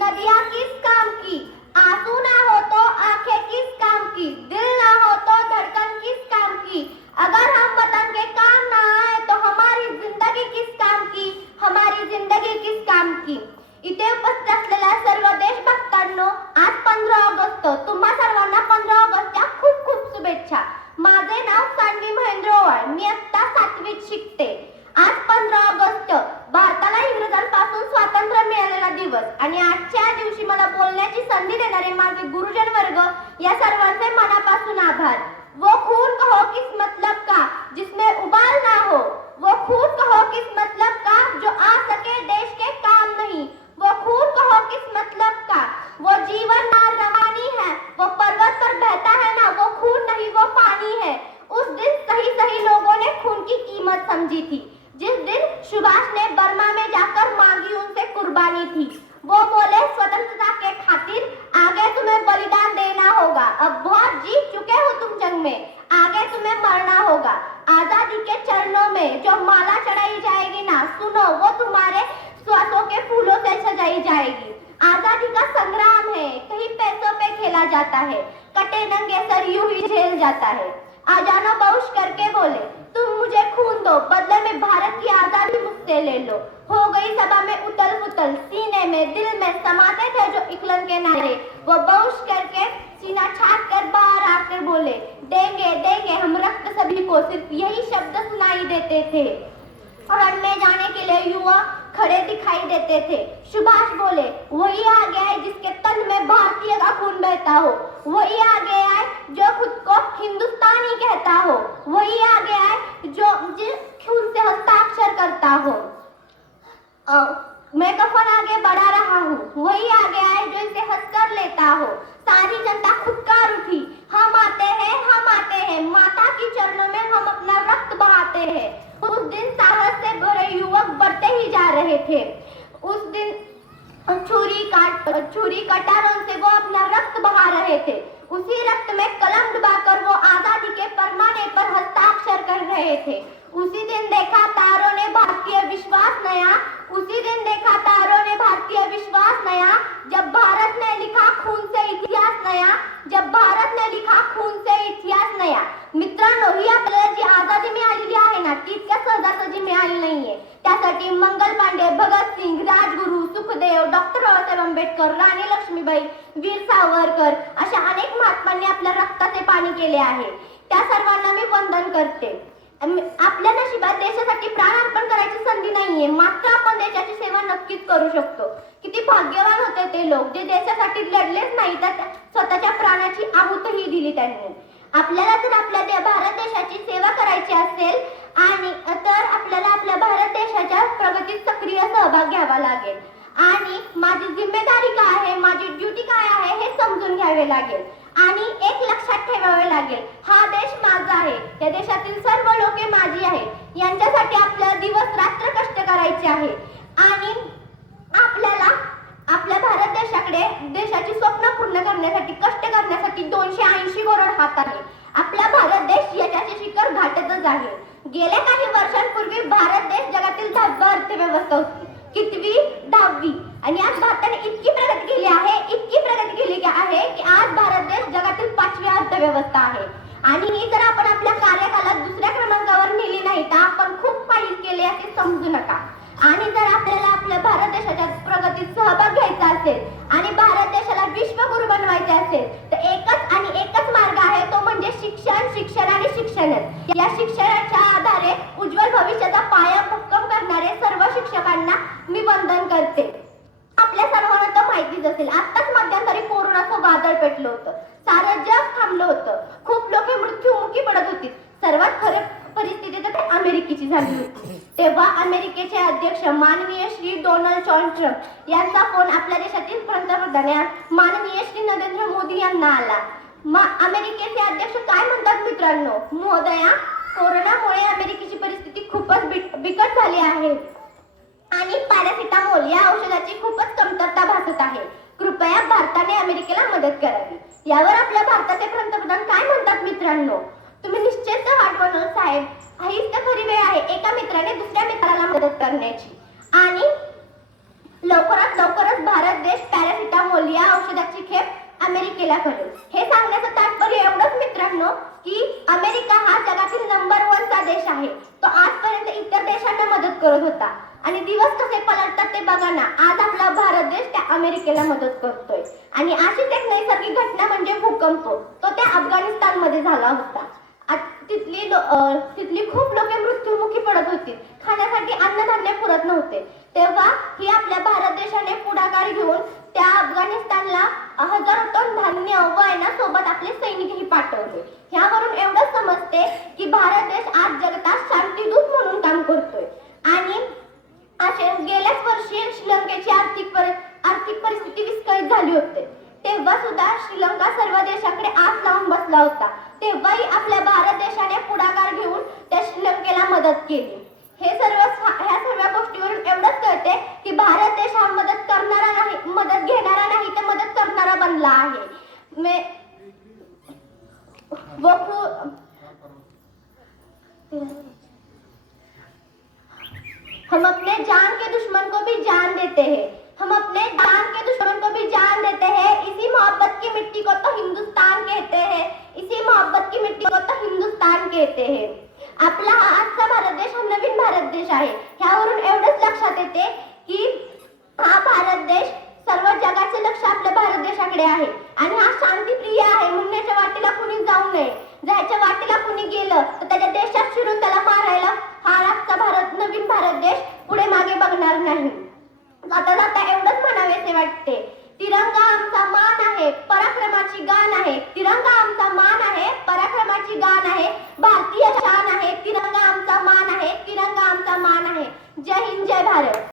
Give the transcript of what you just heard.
नदियाँ किस काम की, आंसू ना हो तो आंखें किस काम की, दिल ना हो तो धड़कन किस काम की। अगर हम वतन के काम ना आए तो हमारी जिंदगी किस काम की, हमारी जिंदगी किस काम की। इथे उपस्थित असलेल्या सर्व देशभक्तांनो, आज 15 ऑगस्ट, तुम्हा सर्वांना 15 ऑगस्टच्या खूप खूप शुभेच्छा। माझे नाव सान्वी महेंद्र ओवाळ, मी आता 7वीत शिकते। आज 15 ऑगस्ट भारताला इंग्रजांपासून स्वातंत्र्य मिळालेला दिवस आणि आजच्या दिवशी मला बोलण्याची संधी देणारे माझे गुरुजन वर्ग, या सर्वांचे मनापासून आभार। वो खून कहो किस मतलब का जिसमें उबाल ना हो, वो खून कहो किस मतलब का जो आ सके देश के काम नहीं, वो खून कहो किस मतलब का वो जीवन ना रवानी है, वो पर्वत पर बहता है ना वो खून नहीं वो पानी है। उस दिन सही सही लोगों ने खून की कीमत समझी थी, जिस दिन सुभाष ने बर्मा में जाकर मांगी उनसे कुर्बानी थी। वो बोले स्वतंत्रता के खातिर आगे तुम्हें बलिदान देना होगा, अब बहुत जीत चुके हो तुम जंग में, आगे तुम्हें मरना होगा। आजादी के चरणों में जो माला चढ़ाई जाएगी ना, सुनो वो तुम्हारे श्वासों के फूलों से सजाई जाएगी। आजादी का संग्राम है, कहीं पैसों पे खेला जाता है, कटे नंगे सर यूं ही झेल जाता है। आजानो बहुश करके बोले तुम मुझे खून दो, बदले में भारत की आजादी मुझसे ले लो। हो गई सभा में उथल पुथल, सीने में दिल में समाते थे जो इकलन के नारे, वो बहुश करके सीना छाप कर बाहर आकर बोले देंगे देंगे हम रक्त सभी को, सिर्फ यही शब्द सुनाई देते थे। रण में जाने के लिए युवा खड़े दिखाई देते थे। सुभाष बोले वही आगे आए जिसके तन में भारतीय का खून बहता हो, वही आगे आए जो खुद को हिंदुस्तानी कहता हो, वही आगे आए जो जिस खून से हस्ताक्षर करता हो। मैं कफन आगे बढ़ा रहा हूँ, वही आगे आए जो इसे हंसकर लेता हो। सारी जनता खुदकार उठी, हम आते हैं माता की चरणों में हम अपना रक्त बहाते हैं। उस दिन साहस से भरे युवक बढ़ते ही जा रहे थे। उस दिन छुरी कटारों से वो अपना रक्त बहा रहे थे। उसी रक्त में कलम डुबाकर वो आजादी के फरमाने पर हस्ताक्षर कर रहे थे। उसी दिन देखा तारों ने भारतीय विश्वास नया, उसी दिन देखा तारों ने भारतीय विश्वास नया, जब भारत ने लिखा खून से इतिहास नया, जब भारत ने लिखा खून से इतिहास नया। मित्रांनो, ही आपल्याला जी आजादी मिळालेली आहे ना, ती इतक्या सहजासहजी मिळाली नाहीये। त्यासाठी मंगल पांडे, भगत सिंग, राजगुरू, सुखदेव, डॉक्टर बाबासाहेब आंबेडकर, राणी लक्ष्मीबाई, वीर सावरकर अशा अनेक महात्मांनी आपल्या रक्ताचे पाणी केले आहे। त्या सर्वांना मी वंदन करते। आपल्या नशिबात देशासाठी प्राण अर्पण करायची संधी नाहीये, मात्र आपण देशाची सेवा नक्कीच करू शकतो। किती भाग्यवान होते ते लोक जे देशासाठी लढलेच नाही तर स्वतःच्या प्राणाची आहुतीही दिली त्यांनी। आपल्याला जर आपल्या भारत देशाची सेवा करायची असेल आणि तर आपल्याला आपल्या भारत देशाच्या प्रगतीत सक्रिय सहभाग घ्यावा लागेल आणि माझी जिम्मेदारी काय आहे, माझी ड्युटी काय आहे हे समजून घ्यावे लागेल आणि एक लक्षात ठेवावे लागेल, हा देश माझा आहे, त्या देशातील सर्व लोके माझी आहेत, यांच्यासाठी आपल्याला दिवस रात्र कष्ट करायचे आहे आणि आपल्याला आपल्या भारत देशाकडे देशाची स्वप्न पूर्ण करण्यासाठी कष्ट करण्यासाठी 280 करोड हात आहे। आपला भारत देश यशाचे शिखर गाठतच आहे। गेल्या काही वर्षांपूर्वी भारत देश जगातील 10वी अर्थव्यवस्था होती, कितवी 10वी, आणि आज भारताने इतकी प्रगती केली आहे की आज भारत देश जगातील 5वी अर्थव्यवस्था आहे। आणि ही जर आपण आपल्या कार्यकालात दुसऱ्या क्रमांकावर नेली नाही तर आपण खूप फाईल केले असे समजू नका। आणि जर आपल्याला आपल्या भारत देशाच्या प्रगतीत सहभाग घ्यायचा असेल आणि भारत देशाला विश्वगुरू बनवायचे असेल तर एकच मार्ग आहे, तो म्हणजे शिक्षण आणि शिक्षणच। या शिक्षणाच्या आधारे उज्ज्वल भविष्याचा पाया भक्कम करणारे सर्व शिक्षकांना मी वंदन करते। आपल्या सर्वांना तर माहितीच असेल, आत्ताच मध्यंतरी कोरोनाचं वादळ पेटलं होतं, सारं जग थांबलं होतं, खूप लोक मृत्युमुखी पडत होती। सर्वात खराब परिस्थिती तर अमेरिकेची झाली होती। तेव्हा अमेरिकेचे अध्यक्ष माननीय श्री डोनाल्ड ट्रम्प यांचा फोन आपल्या देशातील पंतप्रधान माननीय श्री नरेंद्र मोदी यांना आला। अमेरिकेचे अध्यक्ष काय म्हणतात मित्रांनो, महोदया, कोरोनामुळे अमेरिकेची परिस्थिती खूपच बिकट झाली आहे आणि पॅरासिटामोल या औषधाची खूपच कमतरता भासत आहे, कृपया भारताने अमेरिकेला मदत करावी। यावर आपल्या भारताचे पंतप्रधान काय म्हणतात मित्रांनो, तुम्ही निश्चित वाट बनवलं साहेब, हीच तर खरी वेळ आहे एका मित्राने दुसऱ्या मित्राला मदत करण्याची आणि लवकरात लवकरच भारत देश अमेरिकेला करेल. हे सांगण्याचं तात्पर्य एवढंच मित्रांनो की अमेरिका हा जगातील नंबर 1 चा देश आहे. तो आजपर्यंत इतर देशांना मदत करत होता आणि दिवस कसे पलटतात ते बघा ना. आज आपला भारत देश त्या अमेरिकेला मदत करतोय. आणि अशीच एक नैसर्गिक घटना म्हणजे भूकंप. तो त्या अफगाणिस्तान मध्ये झाला होता. तिथली खूप लोक मृत्युमुखी पडत होती. खाण्यासाठी अन्नधान्य पुरत नव्हते. तेव्हा ही आपल्या भारत देशाने पुढाकार घेऊन त्या अफगाणिस्तानला हजारो टन धान्य व सोबत आपले सैनिकही पाठवले. ह्यावरून एवढंच समजते की भारत देश आज जगात शांतीदूत म्हणून काम करतोय. आणि असे गेल्याच वर्षी श्रीलंकेची आर्थिक परिस्थिती विस्कळीत झाली होती. तेव्हा सुद्धा श्रीलंका सर्व देशाकडे आस लावून बसला होता. तेव्हाही आपल्या भारत देशाने पुढाकार घेऊन त्या श्रीलंकेला मदत केली. ह्या सर्व गोष्टीवरून एवढंच कळते की भारत देश हा मदत करणारा नाही, मदत घेणारा नाही तर मदत करणारा बनला आहे. हम अपने जान के दुश्मन को भी जान देते हैं. हम अपने जान के दुश्मन को भी जान देते हैं. इसी मोहब्बत की मिट्टी को तो हिंदुस्तान कहते हैं. इसी मोहब्बत की मिट्टी को तो हिंदुस्तान कहते हैं. आपला हा आजचा भारत देश हा नवीन भारत देश आहे. ह्यावरून एवढंच लक्षात येते की हा भारत देश सर्व जगाचे लक्ष आपल्या भारत देशाकडे आहे आणि हा शांतीप्रिय आहे. म्हणण्याच्या वाटेला कुणी जाऊ नये. जायच्या वाटेला कुणी गेलं तर त्याच्या देशात शिरून त्याला मारायला हा आजचा नवीन भारत देश पुढे मागे बघणार नाही. जाता जाता एवढंच म्हणावेसे वाटते, तिरंगा आमचा मान आहे, पराक्रमाची गान आहे. तिरंगा आमचा मान आहे, पराक्रमाची गान आहे. भारतीय शान आहे. तिरंगा आमचा मान आहे, तिरंगा आमचा मान आहे. जय हिंद, जय भारत.